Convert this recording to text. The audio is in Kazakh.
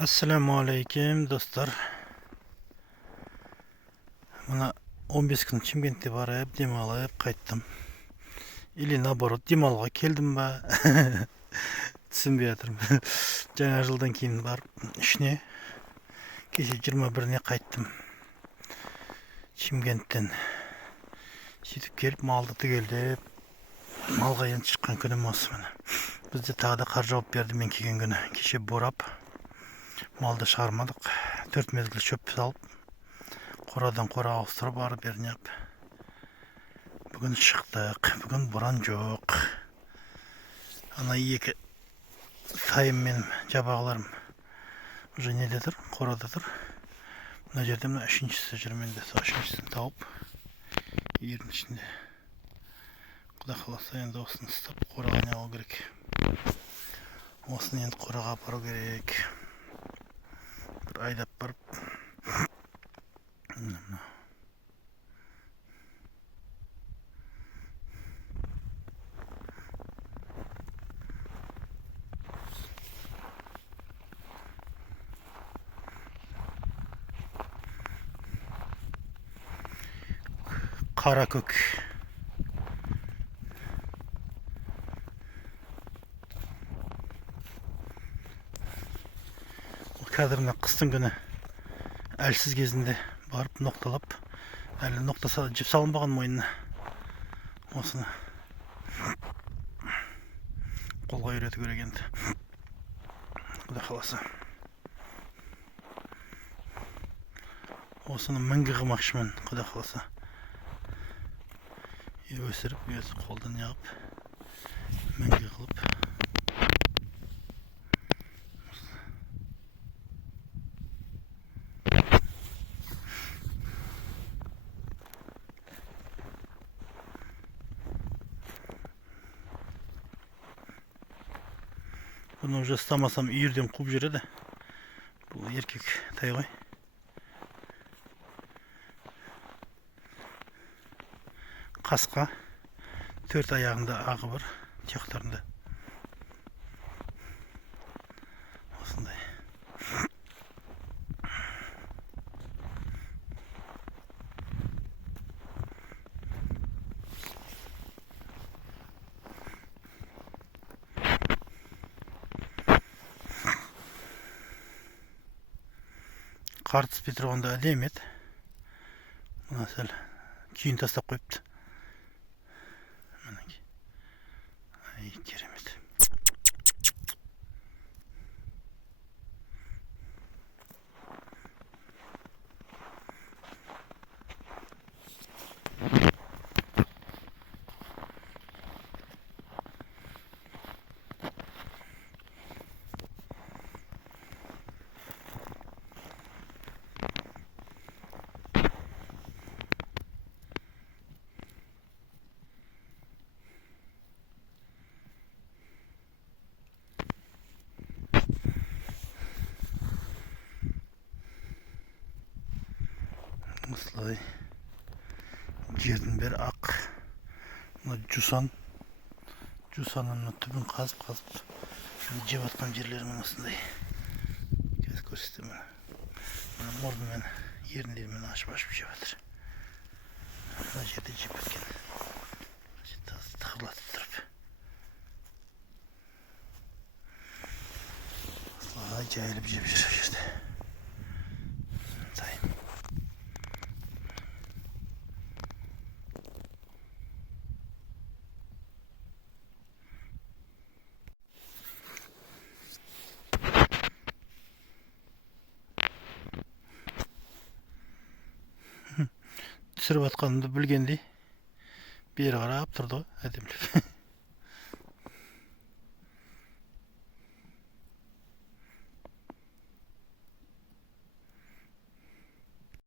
Assalamu alaykum dostlar. Mana 15 kun Chimkent'e barıp demalıp qaytdım. Или наоборот демалға келдім ба? Түсінбей жатырмын. Жаңа жылдан кейін барып ішіне кеше 21-не қайттым. Чимкенттен сөйтіп келіп малды түгелдеп малға енді шыққан күнім осы міне. Бізде тағы да қар жауып берді мен келген күні. Кеше борап малды шығармадық. 4 мезгіл шөп салып, қорадан қора ауыстырып ары беріне ап. Бүгін шықтық. Бүгін боран жоқ. Ана екі сайым мен жабағыларым уже неде тұр, қорада тұр. Мына жерде мына үшіншісі жүр менде. Сол үшіншісін тауып, ердің ішінде. Құда қаласа енді осыны ұстап қораға не алу керек. Осыны енді қораға апару керек. Bir айдап барып. Қара көк. Қазір мына қыстың күні әлсіз кезінде барып ноқталап, әлі ноқтаса жіп салынбаған мойнына. Осыны қолға үйрету керек енді. Құда қаласа. Осыны мінгі қылмақшымын, құда қаласа. Өсіріп, өзі қолдан яғып, мінгі қылып. Бұны уже ұстамасам үйірден қуып жүреді. Бұл еркек тай ғой. Қасқа 4 аяғында ағы бар, тияқтарында. Осындай. Қар түспей тұрғанда әдемі еді. Мына сәл күйін тастап қойыпты. Ай, керемет. Осылай жердің бәрі ақ. Мына жусанның түбін қазып жеп атқан жерлерімен осындай. Қазір көрсетемін. Мына мұрнымен, еріндерімен ашып жеп атыр. Мына жерде жеп өткен. Мына жерде тықырлатып тұрып. Осылай жайылып жеп жүр жерде. Түсіріп атқанымды білгендей бері қарап тұрды ғой әдемілеп.